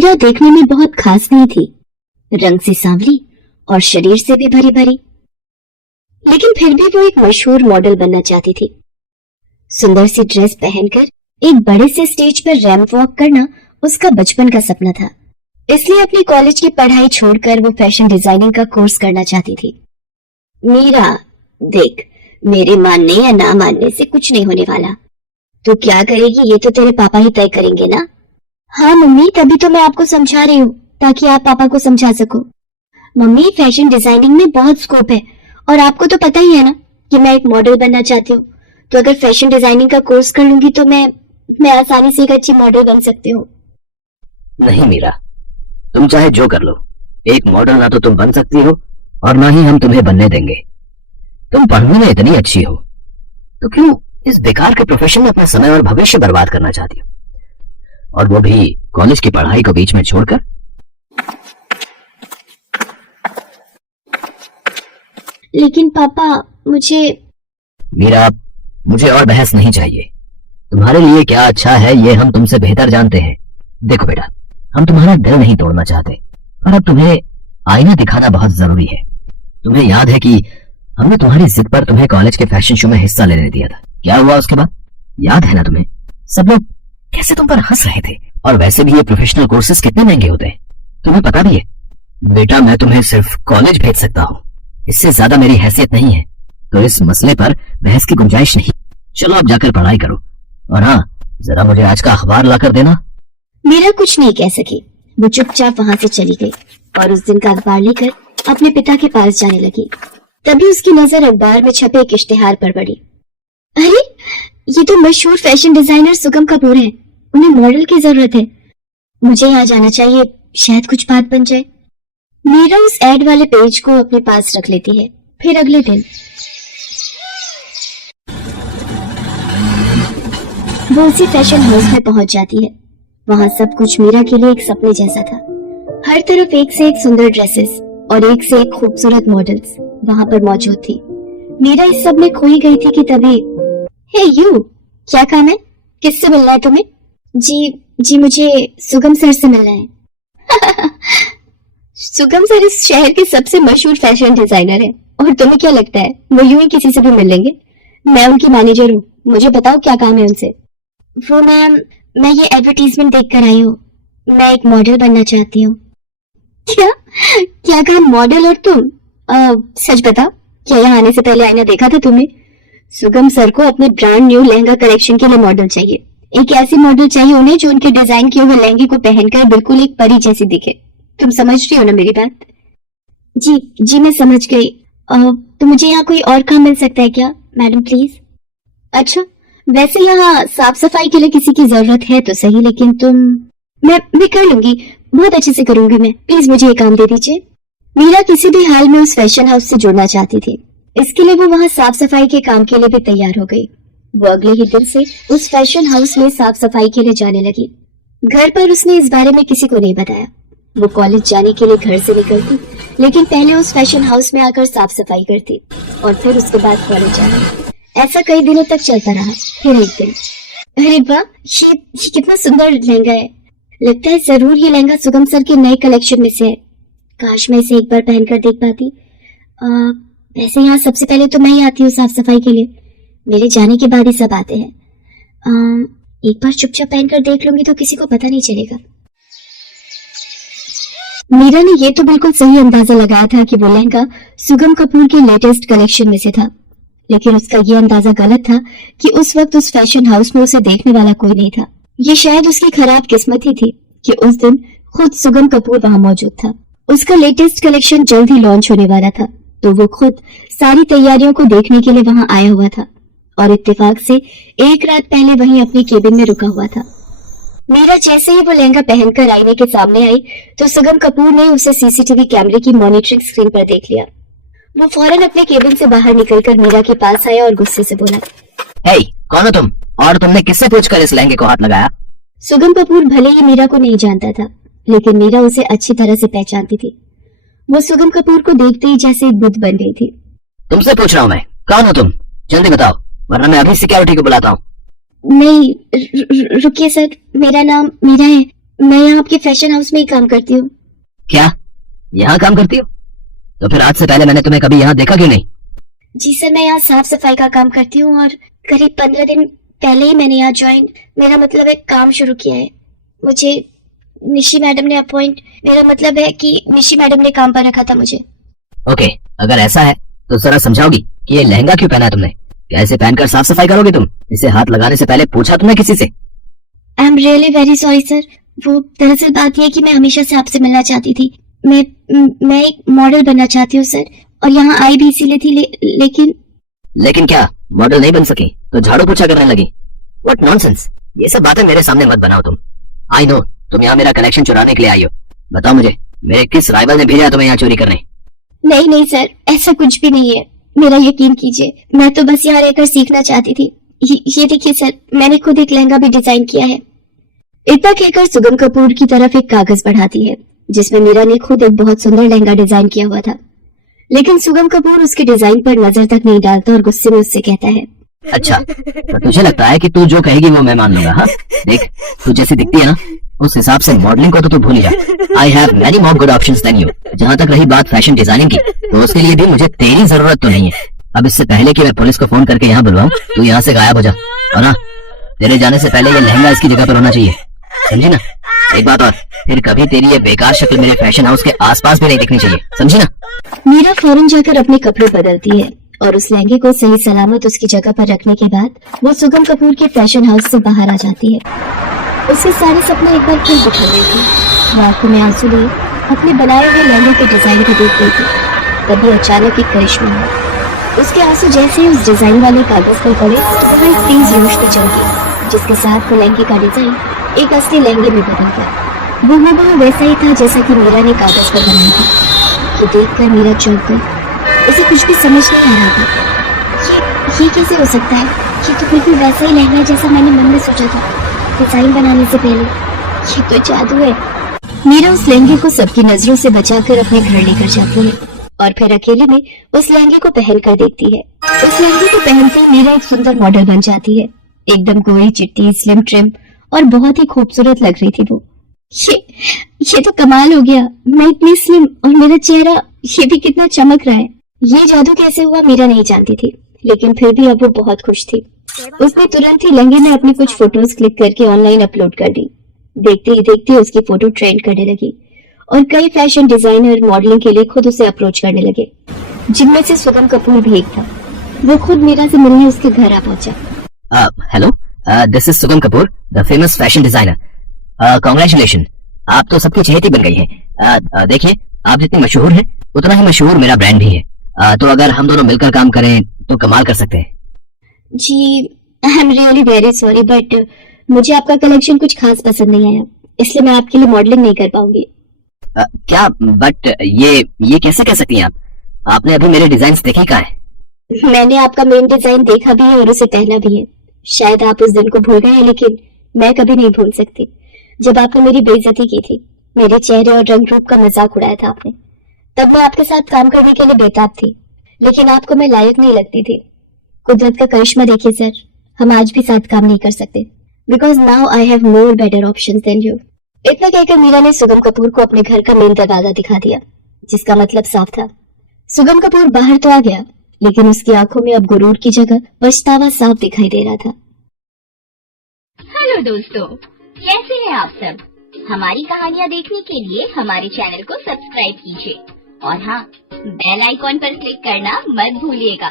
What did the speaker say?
मीरा देखने में बहुत खास नहीं थी, रंग से सांवली और शरीर से भी भरी भरी, लेकिन फिर भी वो एक मशहूर मॉडल बनना चाहती थी। सुंदर सी ड्रेस पहनकर एक बड़े से स्टेज पर रैंप वॉक करना उसका बचपन का सपना था। इसलिए अपनी कॉलेज की पढ़ाई छोड़कर वो फैशन डिजाइनिंग का कोर्स करना चाहती थी। मीरा, देख, मेरे मानने या ना मानने से कुछ नहीं होने वाला। तू क्या करेगी ये तो तेरे पापा ही तय करेंगे ना। हाँ मम्मी, तभी तो मैं आपको समझा रही हूँ ताकि आप पापा को समझा सको। मम्मी, फैशन डिजाइनिंग में बहुत स्कोप है और आपको तो पता ही है ना कि मैं एक मॉडल बनना चाहती हूँ। तो अगर फैशन डिजाइनिंग का कोर्स कर लूंगी तो मैं आसानी से एक अच्छी मॉडल बन सकती हूँ। नहीं मीरा, तुम चाहे जो कर लो, एक मॉडल ना तो तुम बन सकती हो और ना ही हम तुम्हें बनने देंगे। तुम पढ़ने में इतनी अच्छी हो तो क्यों इस बेकार के प्रोफेशन में अपना समय और भविष्य बर्बाद करना चाहती हो, और वो भी कॉलेज की पढ़ाई को बीच में छोड़कर। लेकिन पापा, मीरा, मुझे और बहस नहीं चाहिए। तुम्हारे लिए क्या अच्छा है ये हम तुमसे बेहतर जानते हैं। देखो बेटा, हम तुम्हारा दिल नहीं तोड़ना चाहते, और अब तुम्हें आईना दिखाना बहुत जरूरी है। तुम्हें याद है कि हमने तुम्हारी जिद पर तुम्हें कॉलेज के फैशन शो में हिस्सा लेने दिया था। क्या हुआ उसके बाद, याद है ना तुम्हें? सब लोग कैसे तुम पर हंस रहे थे, और वैसे भी ये प्रोफेशनल कोर्सेज कितने महंगे होते हैं, तुम्हें पता भी है। बेटा, मैं तुम्हें सिर्फ कॉलेज भेज सकता हूँ, इससे ज्यादा मेरी हैसियत नहीं है, तो इस मसले पर बहस की गुंजाइश नहीं। चलो अब जाकर पढ़ाई करो, और हाँ, जरा मुझे आज का अखबार लाकर देना। मीरा कुछ नहीं कह सकी। वो चुपचाप वहाँ से चली गई और उस दिन का अखबार लेकर अपने पिता के पास जाने लगी। तभी उसकी नजर अखबार में छपे एक इश्तिहार पर पड़ी। अरे, ये तो मशहूर फैशन डिजाइनर सुगम कपूर हैं। उन्हें मॉडल की जरूरत है। मुझे यहाँ जाना चाहिए, शायद कुछ बात बन जाए। मीरा उस एड वाले पेज को अपने पास रख लेती है। फिर अगले दिन वो उसी फैशन हाउस में पहुंच जाती है। वहाँ सब कुछ मीरा के लिए एक सपने जैसा था। हर तरफ एक से एक सुंदर ड्रेसेस और एक से एक खूबसूरत मॉडल्स वहाँ पर मौजूद थी। मीरा इस सब में खोई गई थी कि तभी, हे यू, क्या काम है? किससे मिलना है तुम्हें? जी मुझे सुगम सर से मिलना है। सुगम सर इस शहर के सबसे मशहूर फैशन डिजाइनर है, और तुम्हें क्या लगता है वो यूं ही किसी से भी मिल लेंगे? मैं उनकी मैनेजर हूँ, मुझे बताओ क्या काम है उनसे। वो मैम, मैं ये एडवर्टीजमेंट देखकर आई हूँ। मैं एक मॉडल बनना चाहती हूँ। क्या कहा, मॉडल? और तुम? सच बताओ, क्या यहाँ आने से पहले आईना देखा था तुमने? सुगम सर को अपने ब्रांड न्यू लहंगा कलेक्शन के लिए मॉडल चाहिए। एक ऐसी मॉडल चाहिए उन्हें जो उनके डिजाइन किए हुए लहंगे को पहनकर बिल्कुल एक परी जैसी दिखे। तुम समझ रही हो ना मेरी बात? जी मैं समझ गई। तो मुझे यहाँ कोई और काम मिल सकता है क्या मैडम, प्लीज? अच्छा, वैसे यहाँ साफ सफाई के लिए किसी की जरूरत है तो सही, लेकिन मैं कर लूंगी, बहुत अच्छे से करूंगी मैं। प्लीज मुझे ये काम दे दीजिए। मीरा किसी भी हाल में उस फैशन हाउस से जुड़ना चाहती थी। इसके लिए वो वहाँ साफ सफाई के काम के लिए भी तैयार हो गई। वो अगले ही दिन से उस फैशन हाउस में साफ सफाई के लिए जाने लगी। घर पर उसने इस बारे में किसी को नहीं बताया। वो कॉलेज जाने के लिए घर से निकलती, लेकिन पहले उस फैशन हाउस में आकर साफ सफाई करती और फिर उसके बाद कॉलेज जाना। ऐसा कई दिनों तक चलता रहा। फिर एक दिन, अरे वाह, ये कितना सुंदर लहंगा है। लगता है जरूर ये लहंगा सुगम सर के नए कलेक्शन में से है। काश मैं इसे एक बार पहनकर देख पाती। वैसे यहाँ सबसे पहले तो मैं ही आती हूँ साफ सफाई के लिए, मेरे जाने के बाद ही सब आते हैं। एक बार चुपचाप पहनकर देख लूंगी तो किसी को पता नहीं चलेगा। मीरा ने ये तो बिल्कुल सही अंदाजा लगाया था कि वो लहंगा सुगम कपूर के लेटेस्ट कलेक्शन में से था, लेकिन उसका ये अंदाजा गलत था कि उस वक्त उस फैशन हाउस में उसे देखने वाला कोई नहीं था। ये शायद उसकी खराब किस्मत ही थी कि उस दिन खुद सुगम कपूर वहाँ मौजूद था। उसका लेटेस्ट कलेक्शन जल्द ही लॉन्च होने वाला था, तो वो खुद सारी तैयारियों को देखने के लिए वहाँ आया हुआ था और इत्तेफाक से एक रात पहले वहीं अपनी केबिन में रुका हुआ था। मीरा जैसे ही वो लहंगा पहनकर आईने के सामने आई तो सुगम कपूर ने उसे सीसीटीवी कैमरे की मॉनिटरिंग स्क्रीन पर देख लिया। वो फौरन अपने केबिन से बाहर निकलकर मीरा के पास आया और गुस्से से बोला, हे, कौन हो तुम, और तुमने किससे पूछकर इस लहंगे को हाथ लगाया? सुगम कपूर भले ही मीरा को नहीं जानता था, लेकिन मीरा उसे अच्छी तरह से पहचानती थी। वो सुगम कपूर को देखते ही जैसे एक बुत बन गई थी। तुमसे पूछ रहा हूँ मैं, कौन हो तुम? जल्दी बताओ, वरना मैं अभी सिक्योरिटी को बुलाता हूँ। नहीं, रुकिए सर, मेरा नाम मीरा है। मैं यहाँ आपके फैशन हाउस में ही काम करती हूँ। क्या यहाँ काम करती हो? तो फिर आज से पहले मैंने तुम्हें कभी यहाँ देखा क्यों नहीं? जी सर, मैं यहाँ साफ सफाई का काम करती हूँ और करीब 15 दिन पहले ही मैंने यहाँ ज्वाइन, मेरा मतलब है काम शुरू किया है। मुझे निशी मैडम ने मेरा मतलब है कि निशी मैडम ने काम पर रखा था मुझे। ओके, अगर ऐसा है तो जरा समझाओगी कि ये लहंगा क्यों पहना है तुमने? क्या इसे पहनकर साफ सफाई करोगे तुम? इसे हाथ लगाने से पहले पूछा तुमने किसी से? आई am really very sorry sir. वो दरअसल बात यह है कि मैं हमेशा से आपसे मिलना चाहती थी। मैं एक मॉडल बनना चाहती हूँ सर, और यहाँ आई भी इसीलिए थी, लेकिन क्या मॉडल नहीं बन सकी तो झाड़ू पोछा करने लगी? What nonsense! ये सब बातें मेरे सामने मत बनाओ तुम। आई नो तुम यहाँ मेरा कलेक्शन चुराने के लिए आई हो। बताओ मुझे, मेरे किस राइवल ने भेजा तुम्हें यहाँ चोरी करने? नहीं सर, ऐसा कुछ भी नहीं है। मेरा यकीन कीजिए, मैं तो बस यहाँ रहकर सीखना चाहती थी। ये देखिए सर, मैंने खुद एक लहंगा भी डिजाइन किया है। इतना कहकर सुगम कपूर की तरफ एक कागज बढ़ाती है जिसमें मीरा ने खुद एक बहुत सुंदर लहंगा डिजाइन किया हुआ था। लेकिन सुगम कपूर उसके डिजाइन पर नजर तक नहीं डालता और गुस्से में उससे कहता है, अच्छा तो तुझे लगता है कि तू जो कहेगी वो मैं मान लूंगा? हाँ देख, तू जैसी दिखती है ना, उस हिसाब से मॉडलिंग को तो तू भूल ही जा। I have many more good options than you. जहाँ तक रही बात फैशन डिजाइनिंग की, तो उसके लिए भी मुझे तेरी जरूरत तो नहीं है। अब इससे पहले कि मैं पुलिस को फोन करके यहाँ बुलवाऊं, तू यहाँ से गायब हो जा। और हाँ, तेरे जाने से पहले ये लहंगा इसकी जगह पर होना चाहिए, समझी ना? एक बात और, फिर कभी तेरी ये बेकार शक्ल मेरे फैशन हाउस के आसपास भी नहीं दिखनी चाहिए, समझी ना? मीरा फौरन जाकर अपने कपड़े बदलती है और उस लहंगे को सही सलामत उसकी जगह पर रखने के बाद वो सुगम कपूर के फैशन हाउस से बाहर आ जाती है। उसके सारे सपने एक बार फिर बिखर गए थे। वो आंखों में आंसू लिए अपने बनाए हुए लहंगे के डिजाइन को देख रही थी। तभी अचानक एक करिश्मा हुआ। उसके आंसू जैसे ही उस डिजाइन वाले कागज पर पड़े तो वहाँ एक तेज रोशनी चमकी, जिसके साथ वो लहंगे का डिजाइन एक असली लहंगे में बदल गया। वो हूबहू वैसा ही था जैसा कि मीरा ने कागज पर बनाया था। ये देखकर मीरा चौंक गई। उसे कुछ भी समझ नहीं आ रहा था। ये कैसे हो सकता है? ये तो बिल्कुल वैसा ही लहंगा जैसा मैंने मन में सोचा था डिजाइन बनाने से पहले। ये तो जादू है। मीरा उस लहंगे को सबकी नजरों से बचाकर अपने घर लेकर जाती है और फिर अकेले में उस लहंगे को पहन कर देखती है। उस लहंगे को पहनते ही मीरा एक सुंदर मॉडल बन जाती है। एकदम गोरी चिट्टी, स्लिम ट्रिम और बहुत ही खूबसूरत लग रही थी वो। ये तो कमाल हो गया। मैं इतनी स्लिम और मेरा चेहरा ये भी कितना चमक रहा है। ये जादू कैसे हुआ मीरा नहीं जानती थी, लेकिन फिर भी अब वो बहुत खुश थी। उसने तुरंत ही लहंगे में अपनी कुछ फोटोज क्लिक करके ऑनलाइन अपलोड कर दी। देखते ही देखते उसकी फोटो ट्रेंड करने लगी और कई फैशन डिजाइनर मॉडलिंग के लिए खुद उसे अप्रोच करने लगे, जिनमें से सुगम कपूर भी एक था। वो खुद मीरा से मिलने उसके घर आ पहुंचा। हेलो, दिस इज सुगम Kapoor, the famous fashion designer. Congratulation, आप तो सबकी चहेती बन गई हैं। देखिए, आप जितनी मशहूर हैं उतना ही मशहूर मेरा ब्रांड भी है। तो अगर हम दोनों मिलकर काम करें तो कमाल कर सकते हैं। जी, I am really very sorry, but मुझे आपका कलेक्शन कुछ खास पसंद नहीं आया, इसलिए मैं आपके लिए मॉडलिंग नहीं कर पाऊंगी। क्या? बट ये कैसे कह सकती हैं आप? आपने अभी मेरे डिजाइन्स देखे कहाँ हैं? मैंने आपका मेन डिजाइन देखा भी है और उसे पहना भी है। शायद आप उस दिन को भूल गए हैं, लेकिन मैं कभी नहीं भूल सकती जब आपने मेरी बेइज्जती की थी। मेरे चेहरे और रंग रूप का मजाक उड़ाया था आपने। तब मैं आपके साथ काम करने के लिए बेताब थी, लेकिन आपको मैं लायक नहीं लगती थी। कुदरत का करिश्मा देखिए सर, हम आज भी साथ काम नहीं कर सकते, because now I have more better options than you. इतना कहकर मीरा ने सुगम कपूर को अपने घर का मेन दरवाजा दिखा दिया, जिसका मतलब साफ था। सुगम कपूर बाहर तो आ गया, लेकिन उसकी आंखों में अब गुरूर की जगह पछतावा साफ दिखाई दे रहा था। हेलो दोस्तों, कैसे हैं आप सब? हमारी कहानियाँ देखने के लिए हमारे चैनल को सब्सक्राइब कीजिए और हाँ, बेल आइकॉन पर क्लिक करना मत भूलिएगा।